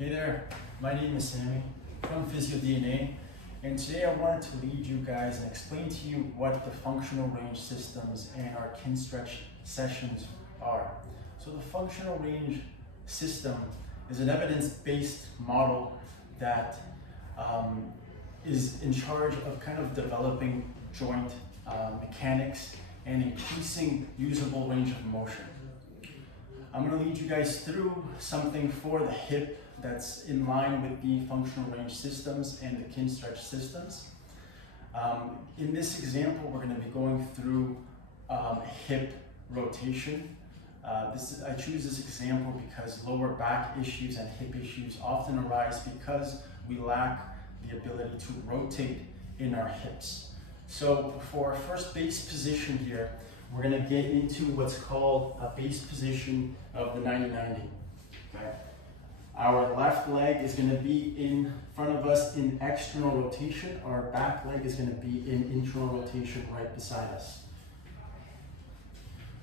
Hey there, my name is Sammy from PhysioDNA, and today I wanted to lead you guys and explain to you what the functional range systems and our Kinstretch sessions are. So the functional range system is an evidence-based model that is in charge of kind of developing joint mechanics and increasing usable range of motion. I'm going to lead you guys through something for the hip that's in line with the functional range systems and the Kinstretch systems. In this example, we're going to be going through hip rotation. I choose this example because lower back issues and hip issues often arise because we lack the ability to rotate in our hips. So for our first base position here, we're going to get into what's called a base position of the 90-90. Okay? Our left leg is going to be in front of us in external rotation. Our back leg is going to be in internal rotation right beside us.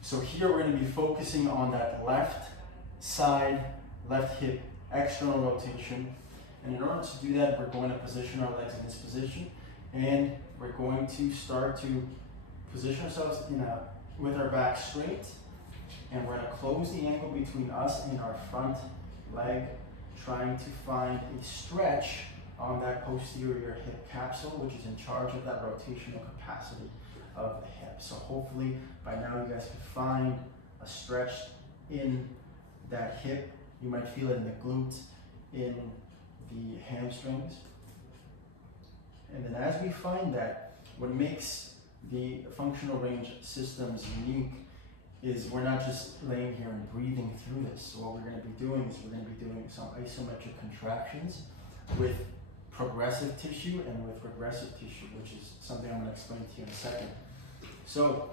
So here we're going to be focusing on that left side, left hip, external rotation. And in order to do that, we're going to position our legs in this position. And we're going to start to position ourselves with our back straight. And we're going to close the angle between us and our front leg, trying to find a stretch on that posterior hip capsule, which is in charge of that rotational capacity of the hip. So hopefully by now you guys can find a stretch in that hip. You might feel it in the glutes, in the hamstrings. And then as we find that, what makes the functional range systems unique is we're not just laying here and breathing through this. So what we're going to be doing is we're going to be doing some isometric contractions with progressive tissue and with regressive tissue, which is something I'm going to explain to you in a second. So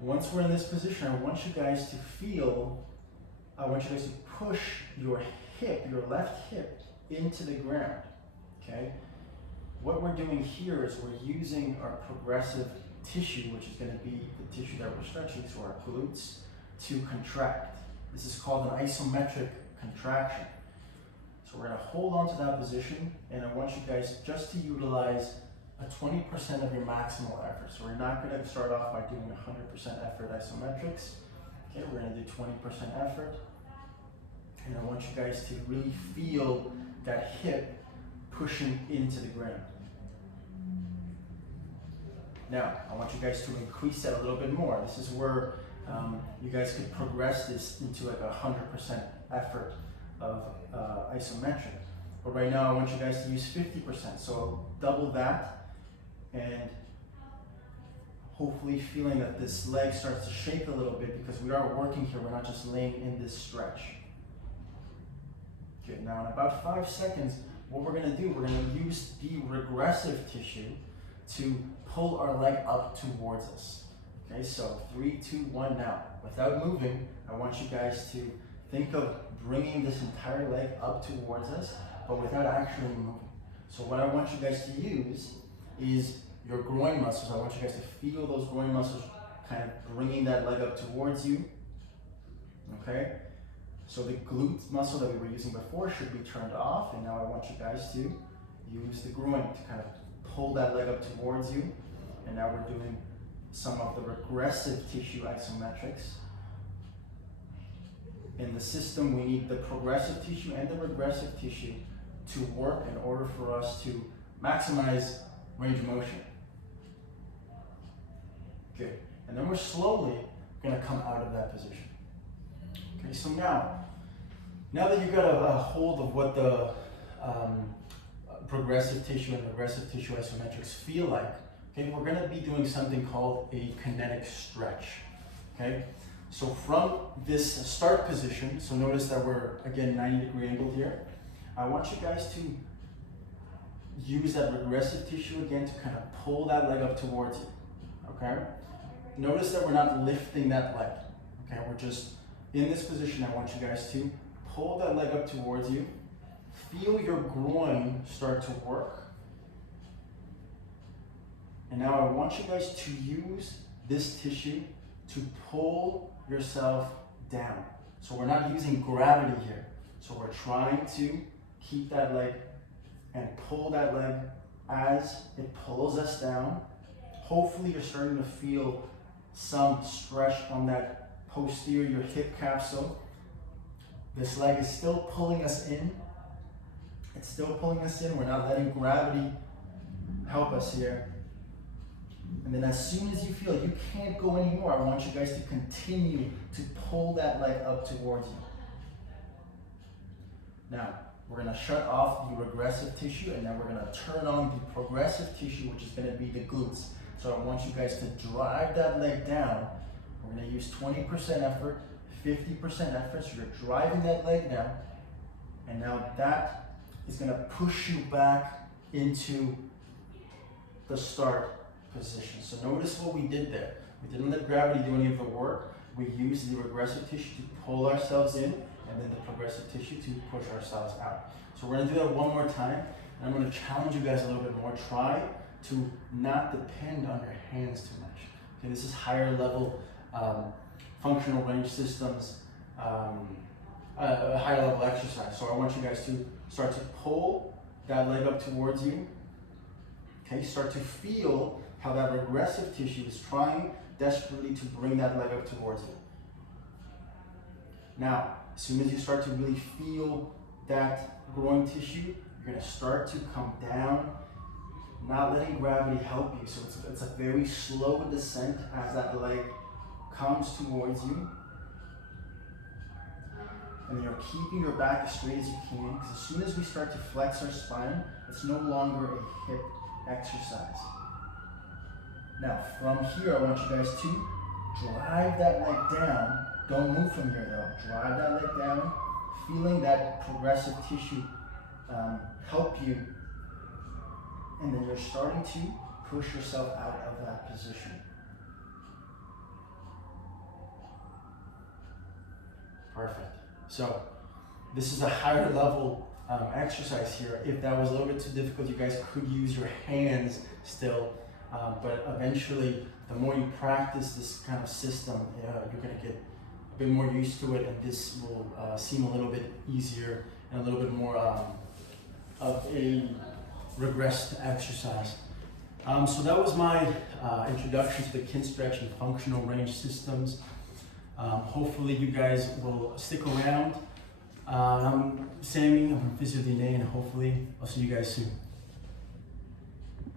once we're in this position, I want you guys to push your hip, your left hip, into the ground, okay? What we're doing here is we're using our progressive tissue, which is going to be the tissue that we're stretching, so our glutes, to contract. This is called an isometric contraction. So we're going to hold on to that position, and I want you guys just to utilize a 20% of your maximal effort. So we're not going to start off by doing 100% effort isometrics. Okay, we're going to do 20% effort. And I want you guys to really feel that hip pushing into the ground. Now, I want you guys to increase that a little bit more. This is where you guys could progress this into like 100% effort of isometric. But right now, I want you guys to use 50%. So double that, and hopefully feeling that this leg starts to shake a little bit because we are working here. We're not just laying in this stretch. Okay, now in about 5 seconds, what we're going to do, we're going to use the regressive tissue to pull our leg up towards us. Okay, so 3, 2, 1 now. Without moving, I want you guys to think of bringing this entire leg up towards us, but without actually moving. So what I want you guys to use is your groin muscles. I want you guys to feel those groin muscles kind of bringing that leg up towards you. Okay? So the glute muscle that we were using before should be turned off, and now I want you guys to use the groin to kind of pull that leg up towards you. And now we're doing some of the regressive tissue isometrics. In the system, we need the progressive tissue and the regressive tissue to work in order for us to maximize range of motion. Good. And then we're slowly going to come out of that position. Okay, so now that you've got a hold of what the progressive tissue and regressive tissue isometrics feel like, okay, we're going to be doing something called a kinetic stretch. Okay, so from this start position, so notice that we're again 90-degree angled here. I want you guys to use that regressive tissue again to kind of pull that leg up towards you. Okay, notice that we're not lifting that leg. Okay, we're just in this position. I want you guys to pull that leg up towards you. Feel your groin start to work. And now I want you guys to use this tissue to pull yourself down. So we're not using gravity here. So we're trying to keep that leg and pull that leg as it pulls us down. Hopefully you're starting to feel some stretch on that posterior hip capsule. This leg is still pulling us in. It's still pulling us in. We're not letting gravity help us here. And then as soon as you feel you can't go anymore, I want you guys to continue to pull that leg up towards you. Now, we're going to shut off the regressive tissue, and then we're going to turn on the progressive tissue, which is going to be the glutes. So I want you guys to drive that leg down. We're going to use 20% effort, 50% effort, so you're driving that leg down. And now that is going to push you back into the start position. So notice what we did there. We didn't let gravity do any of the work. We used the regressive tissue to pull ourselves in, and then the progressive tissue to push ourselves out. So we're going to do that one more time, and I'm going to challenge you guys a little bit more. Try to not depend on your hands too much. Okay, this is higher level functional range systems, a higher level exercise. So I want you guys to start to pull that leg up towards you. Okay, start to feel how that regressive tissue is trying desperately to bring that leg up towards you. Now, as soon as you start to really feel that groin tissue, you're going to start to come down, not letting gravity help you. So it's a very slow descent as that leg comes towards you. And then you're keeping your back as straight as you can, because as soon as we start to flex our spine, it's no longer a hip exercise. Now, from here, I want you guys to drive that leg down. Don't move from here though. Drive that leg down, feeling that progressive tissue help you. And then you're starting to push yourself out of that position. Perfect. So this is a higher level exercise here. If that was a little bit too difficult, you guys could use your hands still. But eventually, the more you practice this kind of system, you're going to get a bit more used to it, and this will seem a little bit easier and a little bit more of a regressed exercise. So that was my introduction to the Kinstretch and functional range systems. Hopefully you guys will stick around. I'm Sammy, I'm from PhysioDNA, and hopefully I'll see you guys soon.